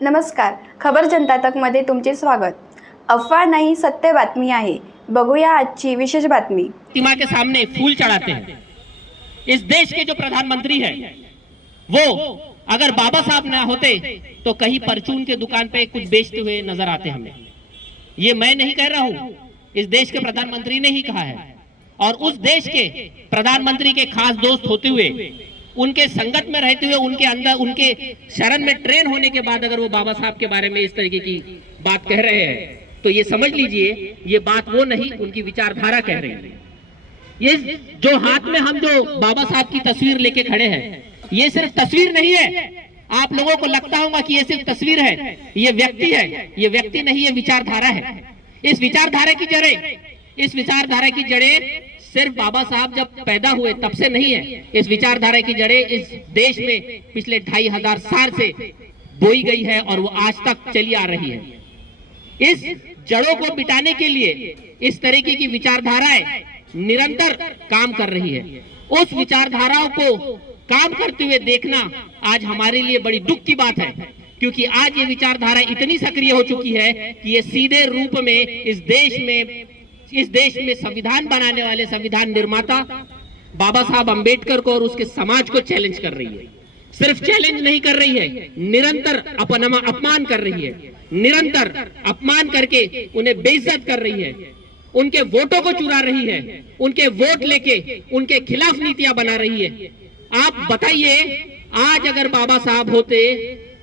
नमस्कार, खबर जनता तक मध्ये तुमचे स्वागत। अफवा नहीं, सत्य बातमी आहे। बघूया आजची विशेष बातमी। प्रतिमा के सामने फूल चढ़ाते हैं। इस देश के जो प्रधानमंत्री हैं वो अगर बाबा साहब ना होते तो कहीं परचून के दुकान पे कुछ बेचते हुए नजर आते हमें। ये मैं नहीं कह रहा हूं, इस देश के प्रधानमंत्री ने ही कहा है। और उस देश के प्रधानमंत्री के खास दोस्त होते हुए, उनके संगत में रहते हुए, उनके अंदर उनके शरण में ट्रेन होने के बाद अगर वो बाबा साहब के बारे में इस तरीके की बात कह रहे हैं तो ये समझ लीजिए ये बात वो नहीं, उनकी विचारधारा कह रही है। ये जो हाथ में हम जो बाबा साहब की तस्वीर लेके खड़े हैं, ये सिर्फ तस्वीर नहीं है। आप लोगों को लगता होगा कि ये सिर्फ तस्वीर है, ये व्यक्ति है। ये व्यक्ति नहीं, ये विचारधारा है। इस विचारधारा की जड़ें सिर्फ बाबा साहब जब पैदा हुए तब से नहीं है। इस विचारधारा की जड़ें इस देश में पिछले 2500 साल से बोई गई है और वो आज तक चली आ रही है। इस जड़ों को मिटाने के लिए इस तरीके की विचारधाराएं निरंतर काम कर रही है। उस विचारधाराओं को काम करते हुए देखना आज हमारे लिए बड़ी दुख की बात है, क्योंकि आज ये विचारधारा इतनी सक्रिय हो चुकी है कि ये सीधे रूप में इस देश में संविधान बनाने वाले संविधान निर्माता बाबा साहब अंबेडकर को और उसके समाज को चैलेंज कर रही है। सिर्फ चैलेंज नहीं कर रही है, निरंतर अपमान कर रही है। निरंतर अपमान करके उन्हें बेइज्जत कर रही है, उनके वोटों को चुरा रही है, उनके वोट लेके उनके खिलाफ नीतियां बना रही है। आप बताइए, आज अगर बाबा साहब होते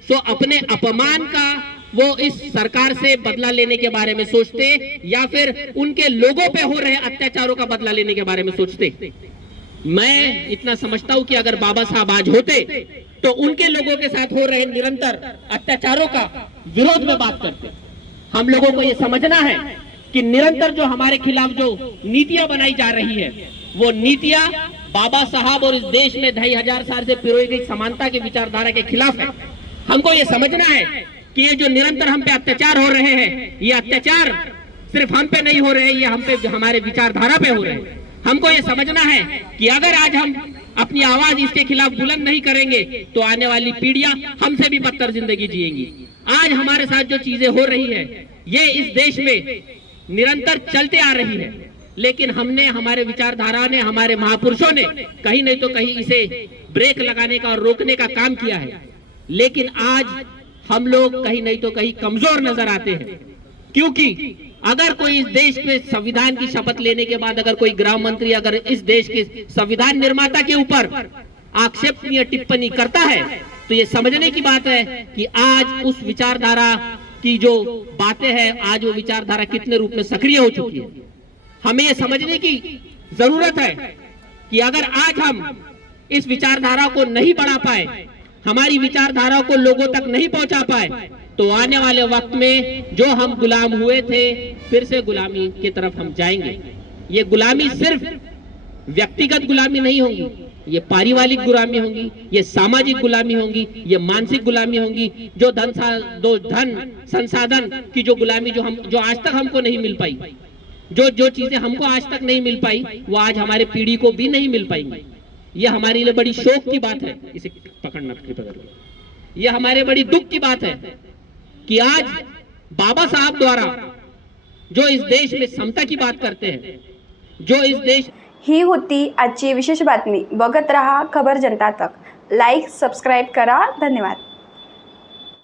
तो अपने अपमान का वो इस सरकार से बदला लेने के बारे में सोचते या फिर उनके लोगों पे हो रहे अत्याचारों का बदला लेने के बारे में सोचते? मैं इतना समझता हूं कि अगर बाबा साहब आज होते तो उनके लोगों के साथ हो रहे निरंतर अत्याचारों का विरोध में बात करते। हम लोगों को ये समझना है कि निरंतर जो हमारे खिलाफ जो नीतियां बनाई जा रही है, वो नीतियां बाबा साहब और इस देश में 2500 साल से पिरोई गई समानता की विचारधारा के खिलाफ है। हमको ये समझना है कि ये जो निरंतर हम पे अत्याचार हो रहे हैं, ये अत्याचार सिर्फ हम पे नहीं हो रहे हैं, ये हम पे हमारे विचारधारा पे हो रहे हैं। हमको ये समझना है कि अगर आज हम अपनी आवाज इसके खिलाफ बुलंद नहीं करेंगे तो आने वाली पीढ़ियां हमसे भी बदतर जिंदगी जिएंगी। आज हमारे साथ जो चीजें हो रही है, ये इस देश में निरंतर चलते आ रही है, लेकिन हमने, हमारे विचारधारा ने, हमारे महापुरुषों ने कहीं नहीं तो कहीं इसे ब्रेक लगाने का और रोकने का काम किया है। लेकिन आज हम लोग कहीं नहीं तो कहीं कमजोर नजर आते हैं, क्योंकि अगर कोई इस देश के संविधान की शपथ लेने के बाद अगर कोई गृह मंत्री अगर इस देश के संविधान निर्माता के ऊपर आक्षेपनीय टिप्पणी करता है तो ये समझने की बात है कि आज उस विचारधारा की जो बातें हैं, आज वो विचारधारा कितने रूप में सक्रिय हो चुकी है। हमें ये समझने की जरूरत है कि अगर आज हम इस विचारधारा को नहीं बढ़ा पाए, हमारी विचारधारा को लोगों तक नहीं पहुंचा पाए, तो आने वाले वक्त में जो हम गुलाम हुए थे फिर से गुलामी की तरफ हम जाएंगे। ये गुलामी सिर्फ व्यक्तिगत गुलामी नहीं होगी, ये पारिवारिक गुलामी होगी, ये सामाजिक गुलामी होगी, ये मानसिक गुलामी होगी। जो धन संसाधन की जो गुलामी जो आज तक हमको नहीं मिल पाई, जो चीजें हमको आज तक नहीं मिल पाई, वो आज हमारे पीढ़ी को भी नहीं मिल पाएंगी। ये हमारे लिए बड़ी शोक की बात है। इसे पकड़ना, ये हमारे बड़ी दुख की बात है कि आज बाबा साहब द्वारा जो इस देश में समता की बात करते हैं, जो इस देश ही होती आजची विशेष बातमी। बघत रहा खबर जनता तक। लाईक, सबस्क्राईब करा। धन्यवाद।